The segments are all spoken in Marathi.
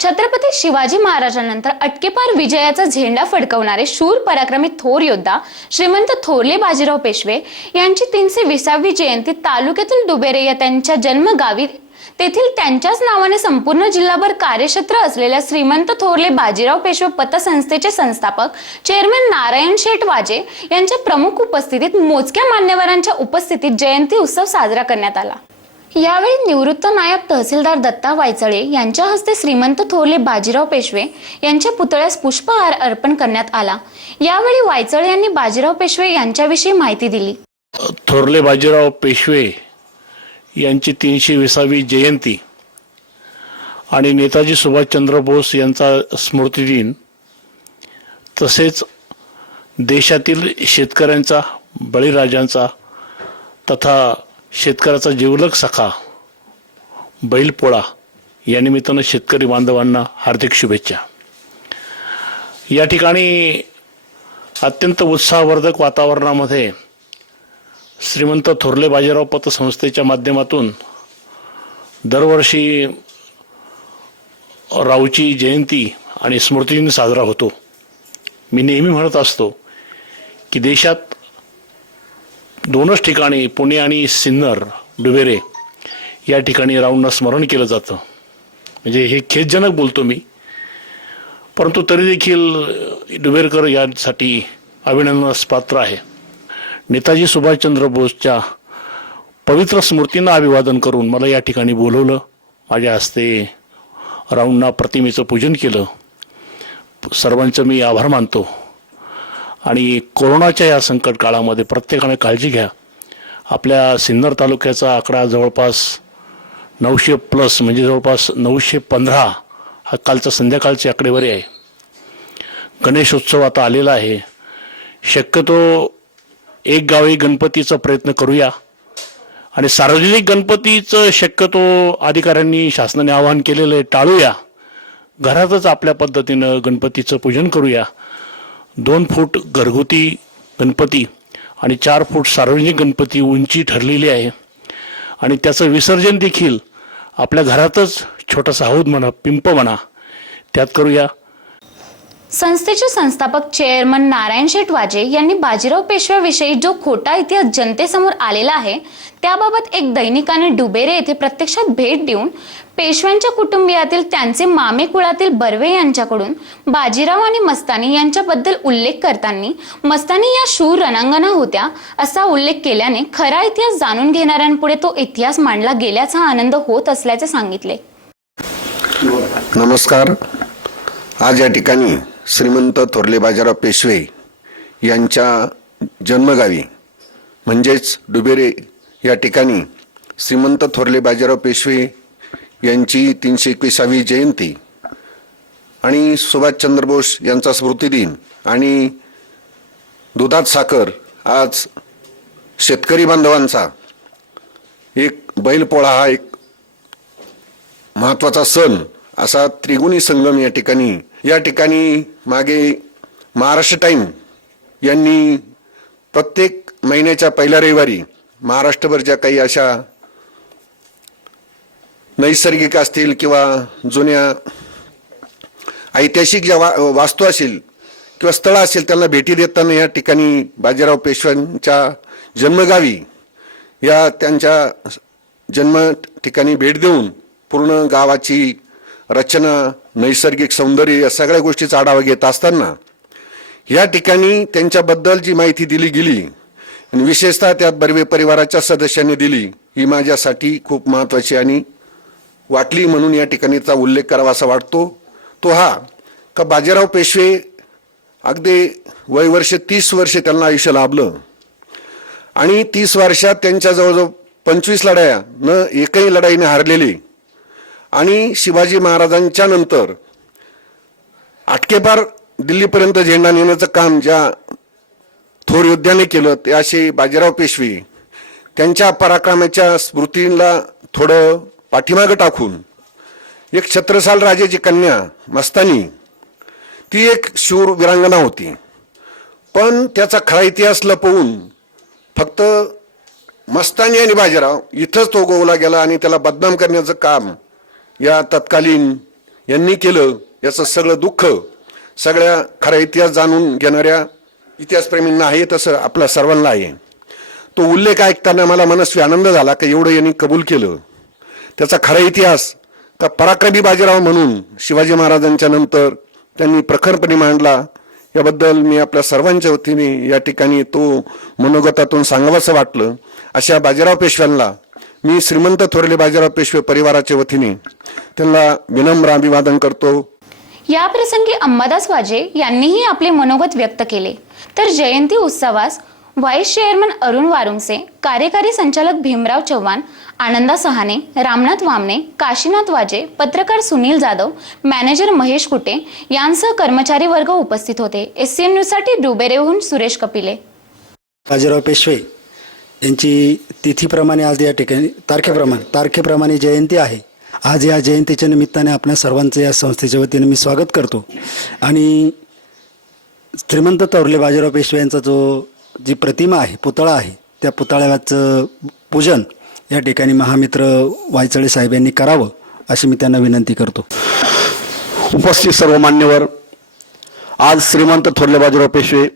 छत्रपती शिवाजी महाराजांनंतर अटकेपार विजयाचा झेंडा फडकवणारे शूर पराक्रमी थोर योद्धा श्रीमंत थोरले बाजीराव पेशवे यांची तीनशे विसावी जयंती तालुक्यातील डुबेरे या त्यांच्या जन्मगावी तेथील त्यांच्याच नावाने संपूर्ण जिल्हाभर कार्यक्षेत्र असलेल्या श्रीमंत थोरले बाजीराव पेशवे पतसंस्थेचे संस्थापक चेअरमॅन नारायण शेठ वाजे यांच्या प्रमुख उपस्थितीत मोजक्या मान्यवरांच्या उपस्थितीत जयंती उत्सव साजरा करण्यात आला. यावेळी निवृत्त नायब तहसीलदार दत्ता वायचळे यांच्या हस्ते श्रीमंत थोरले बाजीराव पेशवे यांच्या पुतळ्यास पुष्पहार अर्पण करण्यात आला. यावेळी वायचळे यांनी बाजीराव पेशवे यांच्याविषयी माहिती दिली. थोरले बाजीराव पेशवे यांची तीनशे विसावी जयंती आणि नेताजी सुभाषचंद्र बोस यांचा स्मृतिदिन तसेच देशातील शेतकऱ्यांचा बळीराजांचा तथा शेतकऱ्याचा जिवलग सखा बैलपोळा या निमित्तानं शेतकरी बांधवांना हार्दिक शुभेच्छा. या ठिकाणी अत्यंत उत्साहवर्धक वातावरणामध्ये श्रीमंत थोरले बाजीराव पतसंस्थेच्या माध्यमातून दरवर्षी राऊची जयंती आणि स्मृतिदिन साजरा होतो. मी नेहमी म्हणत असतो की देशात दोनच ठिकाणी पुणे आणि सिन्नर डुबेरे या ठिकाणी राऊंडना स्मरण केलं जातं. म्हणजे हे खेदजनक बोलतो मी. परंतु तरी देखील डुबेरकर यासाठी अभिनंदनास पात्र आहे. नेताजी सुभाषचंद्र बोसच्या पवित्र स्मृतींना अभिवादन करून मला या ठिकाणी बोलवलं. माझ्या हस्ते राऊंडना प्रतिमेचं पूजन केलं. सर्वांचं मी आभार मानतो. आणि कोरोनाच्या या संकट काळामध्ये प्रत्येकाने काळजी घ्या. आपल्या सिन्नर तालुक्याचा आकडा जवळपास नऊशे प्लस म्हणजे जवळपास नऊशे पंधरा हा कालचा संध्याकाळची आकडेवारी आहे. गणेशोत्सव आता आलेला आहे. शक्यतो एक गावी गणपतीचा प्रयत्न करूया. आणि सार्वजनिक गणपतीचं शक्यतो अधिकाऱ्यांनी शासनाने आवाहन केलेलं आहे टाळूया. घरातच आपल्या पद्धतीनं गणपतीचं पूजन करूया. दोन फूट घरगुती गणपती आणि चार फूट सार्वजनिक गणपती उंची ठरलेली आहे. आणि त्याचं विसर्जन देखील आपल्या घरातच छोटासा हौद म्हणा पिंप म्हणा त्यात करूया. संस्थेचे संस्थापक चेअरमन नारायण शेठ वाजे यांनी बाजीराव पेशव्याविषयी जो खोटा इतिहास जनतेसमोर आलेला आहे त्याबाबत एक दैनिकाने डुबेरे येथे प्रत्यक्षात भेट देऊन पेशव्यांच्या कुटुंबियातील त्यांचे मामे कुळातील बर्वे यांच्याकडून बाजीराव आणि मस्तानी यांच्याबद्दल उल्लेख करताना मस्तानी या शूर रणांगणा होत्या असा उल्लेख केल्याने खरा इतिहास जाणून घेणाऱ्यांपुढे तो इतिहास मांडला गेल्याचा आनंद होत असल्याचे सांगितले. नमस्कार. आज या ठिकाणी श्रीमंत थोरले बाजीराव पेशवे यांच्या जन्मगावी म्हणजेच डुबेरे या ठिकाणी श्रीमंत थोरले बाजीराव पेशवे यांची तीनशे एकविसावी जयंती. आणि सुभाषचंद्र बोस यांचा स्मृतिदिन आणि दुधात साखर आज शेतकरी बांधवांचा एक बैलपोळा हा एक महत्त्वाचा सण असा त्रिगुणी संगम या ठिकाणी या ठिकाणी मागे महाराष्ट्र टाईम यांनी प्रत्येक महिन्याच्या पहिल्या रविवारी महाराष्ट्रभर ज्या काही अशा नैसर्गिक असतील किंवा जुन्या ऐतिहासिक ज्या वा वास्तू असेल किंवा स्थळं असेल त्यांना भेटी देताना या ठिकाणी बाजीराव पेशव्यांच्या जन्मगावी या त्यांच्या जन्म ठिकाणी भेट देऊन पूर्ण गावाची रचना नैसर्गिक सौंदर्य या सगळ्या गोष्टीचा आढावा घेत असताना या ठिकाणी त्यांच्याबद्दल जी माहिती दिली गेली आणि विशेषतः त्यात बर्वे परिवाराच्या सदस्यांनी दिली ही माझ्यासाठी खूप महत्त्वाची आणि वाटली म्हणून या ठिकाणीचा उल्लेख करावा असा वाटतो. तो हा का बाजीराव पेशवे अगदी वय वर्ष तीस वर्ष त्यांना आयुष्य लाभलं. आणि तीस वर्षात त्यांच्या जवळजवळ पंचवीस लढाया न एकही लढाईने हारलेली. आणि शिवाजी महाराजांच्या नंतर आटकेपार दिल्लीपर्यंत झेंडा नेण्याचं काम ज्या थोर योद्ध्याने केलं ते असे बाजीराव पेशवे त्यांच्या पराक्रमाच्या स्मृतीला थोडं पाठीमागं टाकून. एक छत्रसाल राजाची कन्या मस्तानी ती एक शूर वीरांगना होती. पण त्याचा खरा इतिहास लपवून फक्त मस्तानी आणि बाजीराव इथंच तो गोवला गेला आणि त्याला बदनाम करण्याचं काम या तत्कालीन यांनी केलं. याचं सगळं दुःख सगळ्या खरा इतिहास जाणून घेणाऱ्या इतिहासप्रेमींना आहे तसं आपल्या सर्वांना आहे. तो उल्लेख ऐकताना मला मनस्वी आनंद झाला की एवढं यांनी कबूल केलं. त्याचा खरा इतिहास का पराक्रमी बाजीराव म्हणून शिवाजी महाराजांच्या नंतर त्यांनी प्रखरपणे मांडला याबद्दल मी आपल्या सर्वांच्या वतीने या ठिकाणी तो मनोगतातून सांगावंसं वाटलं. अशा बाजीराव पेशव्यांना मी श्रीमंत थोरले बाजीराव पेशवे परिवाराच्या वतीने त्यांना विनम्र अभिवादन करतो. या प्रसंगी अंबादास वाजे यांनीही आपले मनोगत व्यक्त केले. तर जयंती उत्सवास व्हाईस चेअरमन अरुण वारुंगसे कार्यकारी संचालक भीमराव चव्हाण आनंदा सहाने रामनाथ वामने काशीनाथ वाजे पत्रकार सुनील जाधव मॅनेजर महेश कुटे यांसह कर्मचारी वर्ग उपस्थित होते. एस सी एन न्यूजसाठी डुबेरेहून सुरेश कपिले. बाजीराव पेशवे यांची तिथीप्रमाणे आज या ठिकाणी तारखेप्रमाणे तारखेप्रमाणे जयंती आहे. आज या जयंतीच्या निमित्ताने आपल्या सर्वांचं या संस्थेच्या वतीने मी स्वागत करतो. आणि श्रीमंत तौरले बाजीराव पेशवे यांचा जो जी प्रतिमा आहे पुतळा आहे त्या पुतळ्याचं पूजन या ठिकाणी महामित्र वायचळे साहेब यांनी करावं अशी मी त्यांना विनंती करतो. उपस्थित सर्व मान्यवर आज श्रीमंत थोरले बाजीराव पेशवे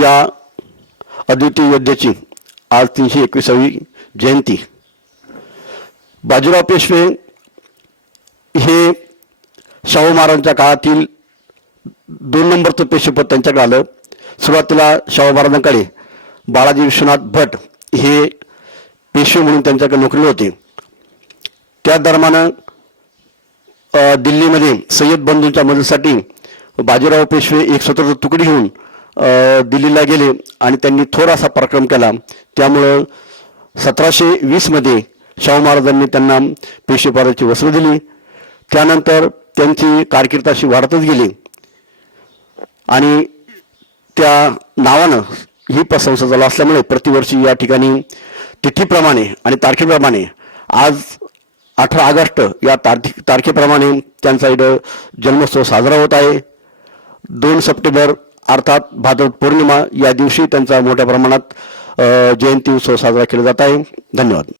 या अद्वितीय योद्ध्याची आज तीनशे एकविसावी जयंती. बाजीराव पेशवे हे शाहू महाराजांच्या काळातील दोन नंबरचं पेशवेपद त्यांच्याकडे आलं. सुरुवातीला शाहू महाराजांकडे बाळाजी विश्वनाथ भट हे पेशवे म्हणून त्यांच्याकडे नोकरीला होते. त्या दरम्यान दिल्लीमध्ये सय्यद बंधूंच्या मदतीसाठी बाजीराव पेशवे एक स्वतंत्र तुकडी घेऊन दिल्लीला गेले आणि त्यांनी थोर असा पराक्रम केला. त्यामुळं सतराशे वीसमध्ये शाहू महाराजांनी त्यांना पेशवेपाराची वस्त्र दिली. त्यानंतर त्यांची कारकीर्द अशी वाढतच गेली. आणि त्या नावानं ही प्रशंसा झाला असल्यामुळे प्रतिवर्षी या ठिकाणी तिथीप्रमाणे आणि तारखेप्रमाणे आज अठरा ऑगस्ट या तारखे तारखेप्रमाणे त्यांचा इथं जन्मोत्सव साजरा होत आहे. दोन सप्टेंबर अर्थात भाद्रव पौर्णिमा या दिवशी त्यांचा मोठ्या प्रमाणात जयंती उत्सव साजरा केला जात आहे. धन्यवाद.